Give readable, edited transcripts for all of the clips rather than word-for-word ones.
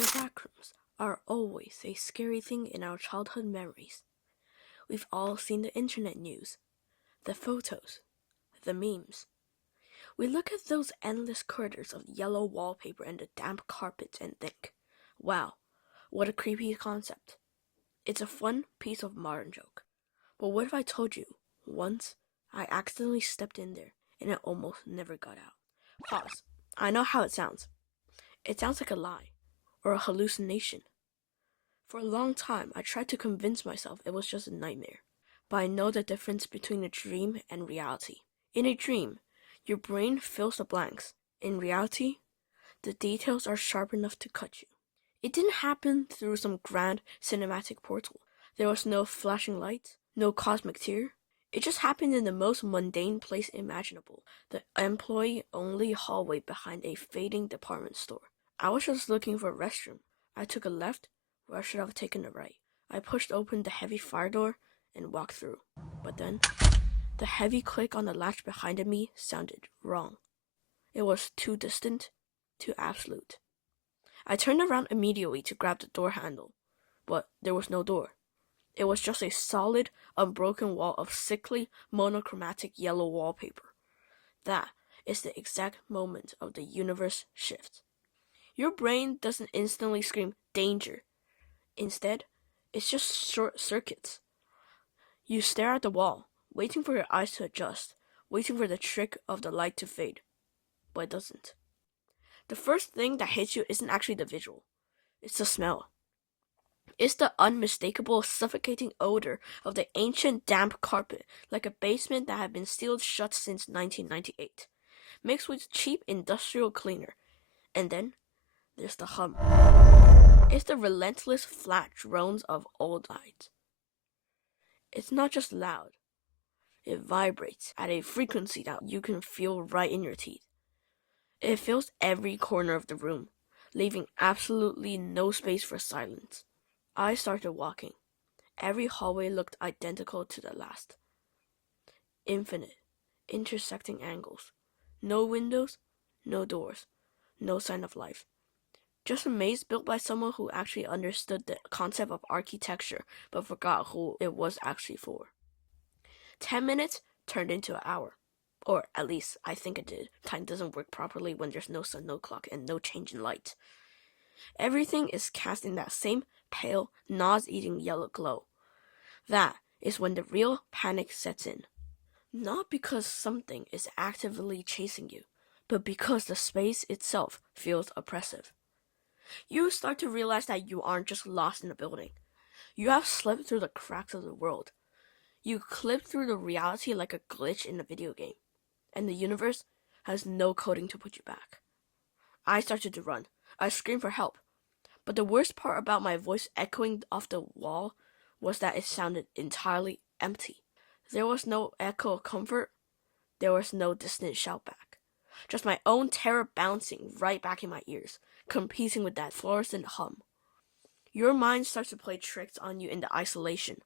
The backrooms are always a scary thing in our childhood memories. We've all seen the internet news, the photos, the memes. We look at those endless corridors of yellow wallpaper and the damp carpets and think, wow, what a creepy concept. It's a fun piece of modern joke. But what if I told you, once, I accidentally stepped in there and it almost never got out? Pause. I know how it sounds. It sounds like a lie or a hallucination. For a long time, I tried to convince myself it was just a nightmare, but I know the difference between a dream and reality. In a dream, your brain fills the blanks. In reality, the details are sharp enough to cut you. It didn't happen through some grand cinematic portal. There was no flashing lights, no cosmic tear. It just happened in the most mundane place imaginable, the employee-only hallway behind a fading department store. I was just looking for a restroom. I took a left, where I should have taken a right. I pushed open the heavy fire door and walked through. But then, the heavy click on the latch behind me sounded wrong. It was too distant, too absolute. I turned around immediately to grab the door handle, but there was no door. It was just a solid, unbroken wall of sickly, monochromatic yellow wallpaper. That is the exact moment of the universe shift. Your brain doesn't instantly scream, danger. Instead, it's just short circuits. You stare at the wall, waiting for your eyes to adjust, waiting for the trick of the light to fade. But it doesn't. The first thing that hits you isn't actually the visual. It's the smell. It's the unmistakable, suffocating odor of the ancient damp carpet, like a basement that had been sealed shut since 1998, mixed with cheap industrial cleaner. And then there's the hum. It's the relentless flat drones of old lights. It's not just loud. It vibrates at a frequency that you can feel right in your teeth. It fills every corner of the room, leaving absolutely no space for silence. I started walking. Every hallway looked identical to the last. Infinite, intersecting angles. No windows, no doors, no sign of life. Just a maze built by someone who actually understood the concept of architecture but forgot who it was actually for. 10 minutes turned into an hour. Or at least I think it did. Time doesn't work properly when there's no sun, no clock, and no change in light. Everything is cast in that same pale, nauseating yellow glow. That is when the real panic sets in. Not because something is actively chasing you, but because the space itself feels oppressive. You start to realize that you aren't just lost in a building. You have slipped through the cracks of the world. You clip through the reality like a glitch in a video game, and the universe has no coding to put you back. I started to run. I screamed for help. But the worst part about my voice echoing off the wall was that it sounded entirely empty. There was no echo of comfort. There was no distant shout back. Just my own terror bouncing right back in my ears, competing with that fluorescent hum. Your mind starts to play tricks on you in the isolation.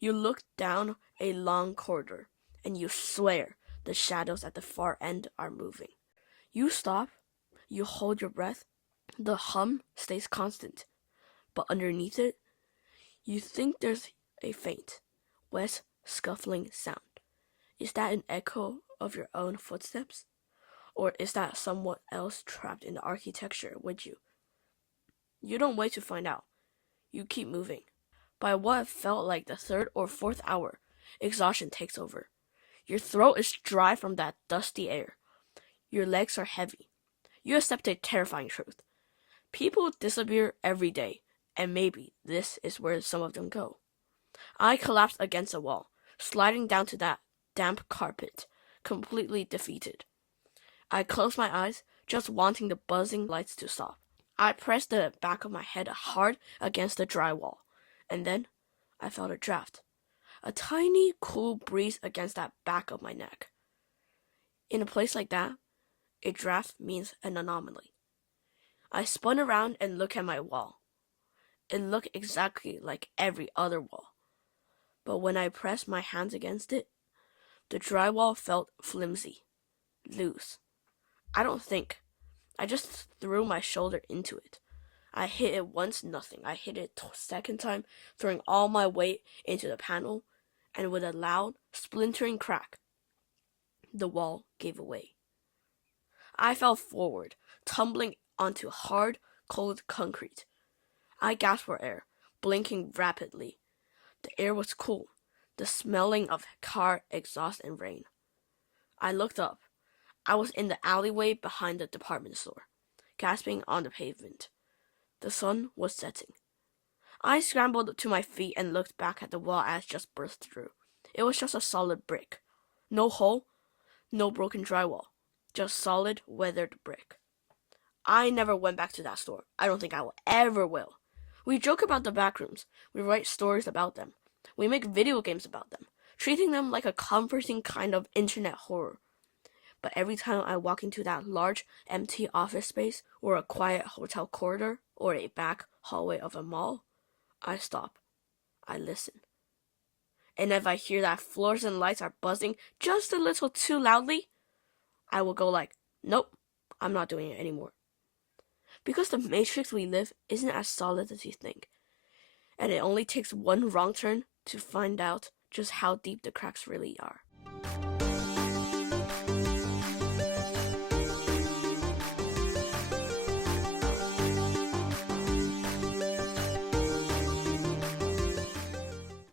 You look down a long corridor, and you swear the shadows at the far end are moving. You stop. You hold your breath. The hum stays constant, but underneath it, you think there's a faint, wet, scuffling sound. Is that an echo of your own footsteps? Or is that someone else trapped in the architecture with you? You don't wait to find out. You keep moving. By what felt like the third or fourth hour, exhaustion takes over. Your throat is dry from that dusty air. Your legs are heavy. You accept a terrifying truth. People disappear every day, and maybe this is where some of them go. I collapsed against a wall, sliding down to that damp carpet, completely defeated. I closed my eyes, just wanting the buzzing lights to stop. I pressed the back of my head hard against the drywall, and then I felt a draft. A tiny, cool breeze against that back of my neck. In a place like that, a draft means an anomaly. I spun around and looked at my wall. It looked exactly like every other wall. But when I pressed my hands against it, the drywall felt flimsy, loose. I don't think. I just threw my shoulder into it. I hit it once, nothing. I hit it second time, throwing all my weight into the panel, and with a loud, splintering crack, the wall gave way. I fell forward, tumbling onto hard, cold concrete. I gasped for air, blinking rapidly. The air was cool, the smelling of car exhaust and rain. I looked up. I was in the alleyway behind the department store, gasping on the pavement. The sun was setting. I scrambled to my feet and looked back at the wall I had just burst through. It was just a solid brick. No hole, no broken drywall, just solid, weathered brick. I never went back to that store. I don't think I ever will. We joke about the Backrooms. We write stories about them. We make video games about them, treating them like a comforting kind of internet horror. But every time I walk into that large, empty office space, or a quiet hotel corridor, or a back hallway of a mall, I stop. I listen. And if I hear that floors and lights are buzzing just a little too loudly, I will go like, nope, I'm not doing it anymore. Because the matrix we live isn't as solid as you think, and it only takes one wrong turn to find out just how deep the cracks really are.